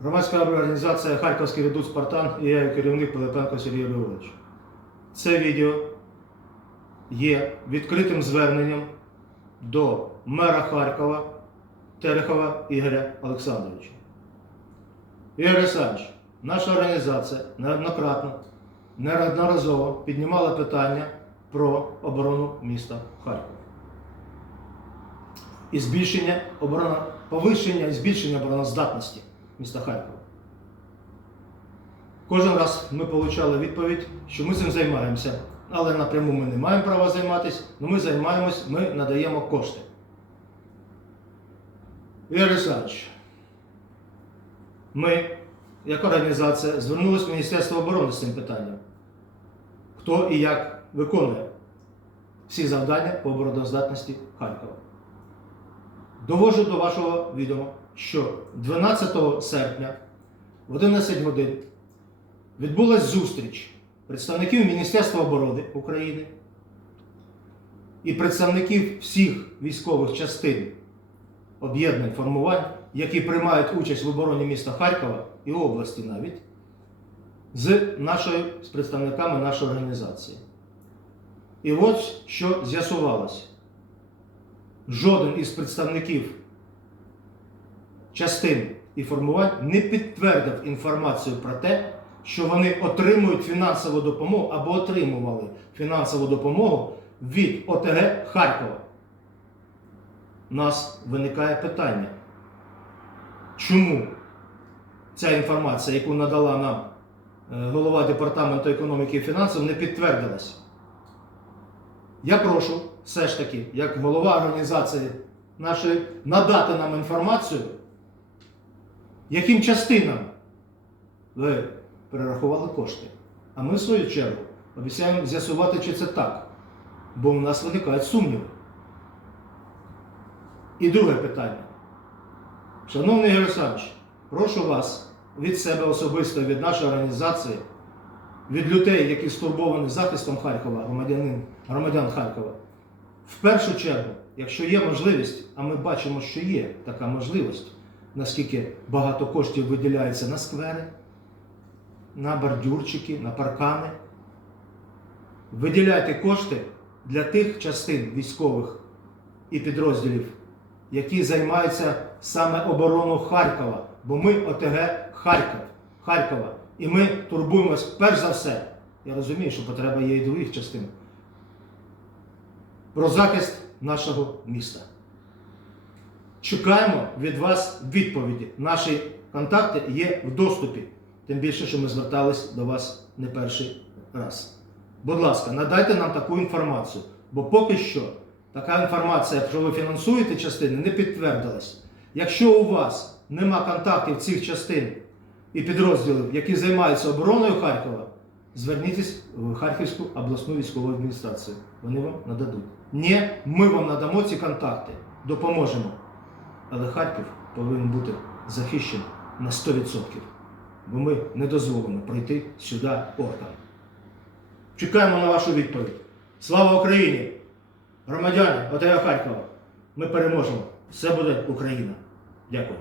Громадська організація Харківський редут Спартан і я, її керівник Пилипенко Сергій Львович. Це відео є відкритим зверненням до мера Харкова Терехова Ігоря Олександровича. Ігор Олександрович, наша організація неоднократно, неодноразово піднімала питання про оборону міста Харкова. І збільшення оборона, повищення і збільшення обороноздатності міста Харкова. Кожен раз ми отримали відповідь, що ми цим займаємося, але напряму ми не маємо права займатися, але ми займаємось, ми надаємо кошти. Ігор Олександрович, ми, як організація, звернулися в Міністерство оборони з цим питанням. Хто і як виконує всі завдання по обороноздатності Харкова. Довожу до вашого відома, що 12 серпня в 11 годин відбулася зустріч представників Міністерства оборони України і представників всіх військових частин об'єднань формувань, які приймають участь в обороні міста Харкова і області навіть, з нашою з представниками нашої організації. І от що з'ясувалося. Жоден із представників частин і формувань не підтвердив інформацію про те, що вони отримують фінансову допомогу або отримували фінансову допомогу від ОТГ Харкова. У нас виникає питання, чому ця інформація, яку надала нам е, голова Департаменту економіки і фінансів, не підтвердилася? Я прошу все ж таки, як голова організації нашої, надати нам інформацію, яким частинам ви перерахували кошти. А ми, в свою чергу, обіцяємо з'ясувати, чи це так. Бо в нас виникають сумніви. І друге питання. Шановний Ігор Олександрович, прошу вас від себе особисто, від нашої організації, від людей, які стурбовані захистом Харкова, громадянин, громадян Харкова, в першу чергу, якщо є можливість, а ми бачимо, що є така можливість, наскільки багато коштів виділяється на сквери, на бордюрчики, на паркани, виділяйте кошти для тих частин військових і підрозділів, які займаються саме обороною Харкова, бо ми ОТГ Харків, Харкова. І ми турбуємось перш за все. Я розумію, що потреба є і других частин. Про захист нашого міста. Чекаємо від вас відповіді. Наші контакти є в доступі. Тим більше, що ми звертались до вас не перший раз. Будь ласка, надайте нам таку інформацію, бо поки що така інформація, якщо ви фінансуєте частини, не підтвердилась. Якщо у вас нема контактів цих частин і підрозділів, які займаються обороною Харкова, зверніться в Харківську обласну військову адміністрацію. Вони вам нададуть. Ні, ми вам надамо ці контакти, допоможемо. Але Харків повинен бути захищений на 100%. Бо ми не дозволимо пройти сюди оркам. Чекаємо на вашу відповідь. Слава Україні! Громадяни ОТГ Харкова! Ми переможемо! Все буде Україна! Дякую.